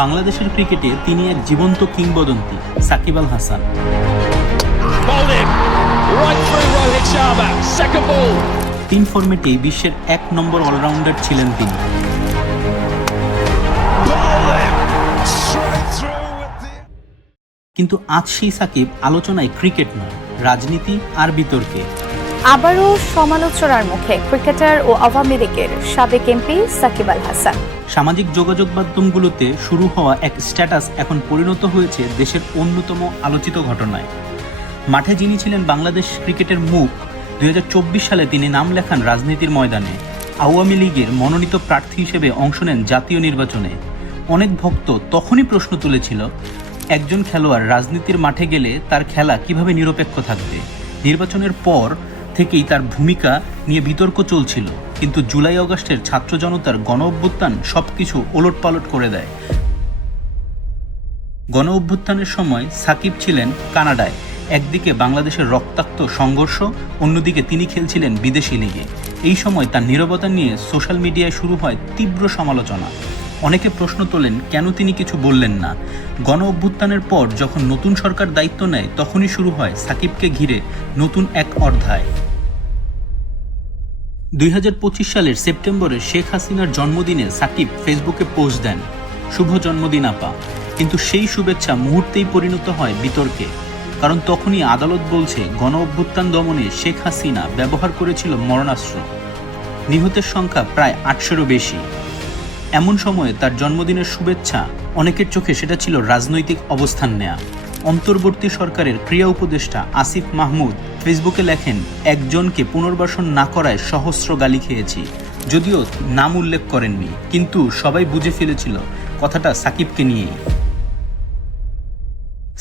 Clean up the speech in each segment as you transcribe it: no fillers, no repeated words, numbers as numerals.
বাংলাদেশের ক্রিকেটে তিনি এক জীবন্ত কিংবদন্তি সাকিব আল হাসান। তিন ফরম্যাটে বিশ্বের ১ নম্বর অলরাউন্ডার ছিলেন তিনি। কিন্তু আজ সেই সাকিব আলোচনায় ক্রিকেট নয়, রাজনীতি আর বিতর্কে। আবারও সমালোচনার মুখে ক্রিকেটার ও আওয়ামী লীগের সাবেক এমপি সাকিব আল হাসান। সামাজিক যোগাযোগ মাধ্যমগুলোতে শুরু হওয়া এক স্ট্যাটাস এখন পরিণত হয়েছে দেশের অন্যতম আলোচিত ঘটনায়। মাঠে যিনি ছিলেন বাংলাদেশ ক্রিকেটের মুখ, ২০২৪ সালে তিনি নাম লেখান রাজনীতির ময়দানে। আওয়ামী লীগের মনোনীত প্রার্থী হিসেবে অংশ নেন জাতীয় নির্বাচনে। অনেক ভক্ত তখনই প্রশ্ন তুলেছিল, একজন খেলোয়াড় রাজনীতির মাঠে গেলে তার খেলা কিভাবে নিরপেক্ষ থাকবে। নির্বাচনের পর থেকেই তার ভূমিকা নিয়ে বিতর্ক চলছিল, কিন্তু জুলাই আগস্টের ছাত্র জনতার গণ অভ্যুত্থান সবকিছু ওলটপালট করে দেয়। গণ অভ্যুত্থানের সময় সাকিব ছিলেন কানাডায়। একদিকে বাংলাদেশের রক্তাক্ত সংঘর্ষ, অন্যদিকে তিনি খেলছিলেন বিদেশি লিগে। এই সময় তার নীরবতা নিয়ে সোশ্যাল মিডিয়ায় শুরু হয় তীব্র সমালোচনা। অনেকে প্রশ্ন তোলেন কেন তিনি কিছু বললেন না। গণ অভ্যুত্থানের পর যখন নতুন সরকার দায়িত্ব নেয়, তখনই শুরু হয় সাকিবকে ঘিরে নতুন এক অধ্যায়। ২০২৫ সালের সেপ্টেম্বরে শেখ হাসিনার জন্মদিনে সাকিব ফেসবুকে পোস্ট দেন, শুভ জন্মদিন আপা। কিন্তু সেই শুভেচ্ছা মুহূর্তেই পরিণত হয় বিতর্কে, কারণ তখনই আদালত বলছে গণ অভ্যুত্থান দমনে শেখ হাসিনা ব্যবহার করেছিল মরণাস্ত্র। নিহতের সংখ্যা প্রায় ৮০০-এরও বেশি। এমন সময়ে তার জন্মদিনের শুভেচ্ছা, অনেকের চোখে সেটা ছিল রাজনৈতিক অবস্থান নেয়া। অন্তর্বর্তী সরকারের ক্রিয়া উপদেষ্টা আসিফ মাহমুদ ফেসবুকে লেখেন, একজনকে পুনর্বাসন না করায় সহস্র গালি খেয়েছি। যদিও নাম উল্লেখ করেননি, কিন্তু সবাই বুঝে ফেলেছিল কথাটা সাকিবকে নিয়েই।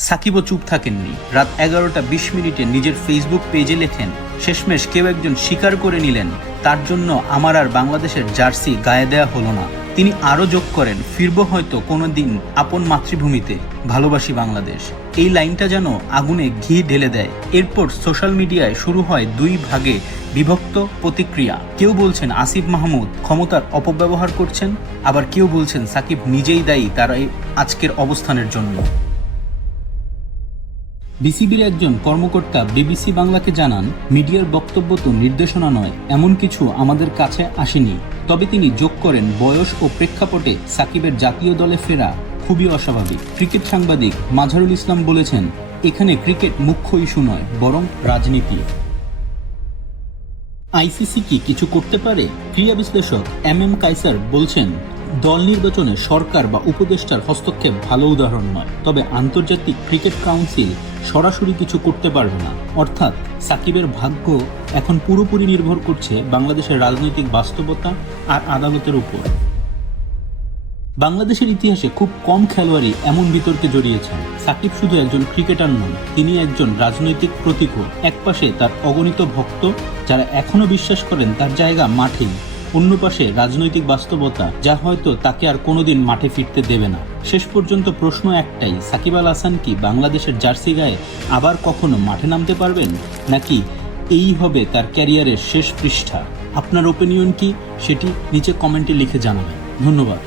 সাকিবও চুপ থাকেননি। রাত 11টা 20 নিজের ফেসবুক পেজে লেখেন, শেষমেশ কেউ একজন স্বীকার করে নিলেন, তার জন্য আমার আর বাংলাদেশের জার্সি গায়ে দেয়া হলো না। তিনি আরও যোগ করেন, ফিরব হয়তো কোনোদিন আপন মাতৃভূমিতে, ভালোবাসি বাংলাদেশ। এই লাইনটা যেন আগুনে ঘি ঢেলে দেয়। এরপর সোশ্যাল মিডিয়ায় শুরু হয় দুই ভাগে বিভক্ত প্রতিক্রিয়া। কেউ বলছেন আসিফ মাহমুদ ক্ষমতার অপব্যবহার করছেন, আবার কেউ বলছেন সাকিব নিজেই দায়ী তার এই আজকের অবস্থানের জন্য। বিসিবির একজন কর্মকর্তা বিবিসি বাংলাকে জানান, মিডিয়ার বক্তব্য তো নির্দেশনা নয়, এমন কিছু আমাদের কাছে আসেনি। তবে তিনি যোগ করেন, বয়স ও প্রেক্ষাপটে সাকিবের জাতীয় দলে ফেরা খুবই অস্বাভাবিক। ক্রিকেট সাংবাদিক মাঝারুল ইসলাম বলেছেন, এখানে ক্রিকেট মুখ্য ইস্যু নয়, বরং রাজনীতি। আইসিসি কি কিছু করতে পারে? ক্রীড়া বিশ্লেষক এম কায়সার বলছেন, দল নির্বাচনে সরকার বা উপদেষ্টার হস্তক্ষেপ ভালো উদাহরণ নয়, তবে আন্তর্জাতিক ক্রিকেট কাউন্সিল সরাসরি কিছু করতে পারবে না। অর্থাৎ সাকিবের ভাগ্য এখন পুরোপুরি নির্ভর করছে বাংলাদেশের রাজনৈতিক বাস্তবতা আর আদালতের উপর। বাংলাদেশের ইতিহাসে খুব কম খেলোয়াড়ই এমন বিতর্কে জড়িয়েছেন। সাকিব শুধু একজন ক্রিকেটার নন, তিনি একজন রাজনৈতিক প্রতীকও। একপাশে তার অগণিত ভক্ত যারা এখনো বিশ্বাস করেন তার জায়গা মাঠেই, অন্য পাশে রাজনৈতিক বাস্তবতা যা হয়তো তাকে আর কোনোদিন মাঠে ফিরতে দেবে না। শেষ পর্যন্ত প্রশ্ন একটাই, সাকিব আল হাসান কি বাংলাদেশের জার্সি গায়ে আবার কখনো মাঠে নামতে পারবেন, নাকি এই হবে তার ক্যারিয়ারের শেষ পৃষ্ঠা? আপনার ওপিনিয়ন কি, সেটি নিচে কমেন্টে লিখে জানাবেন। ধন্যবাদ।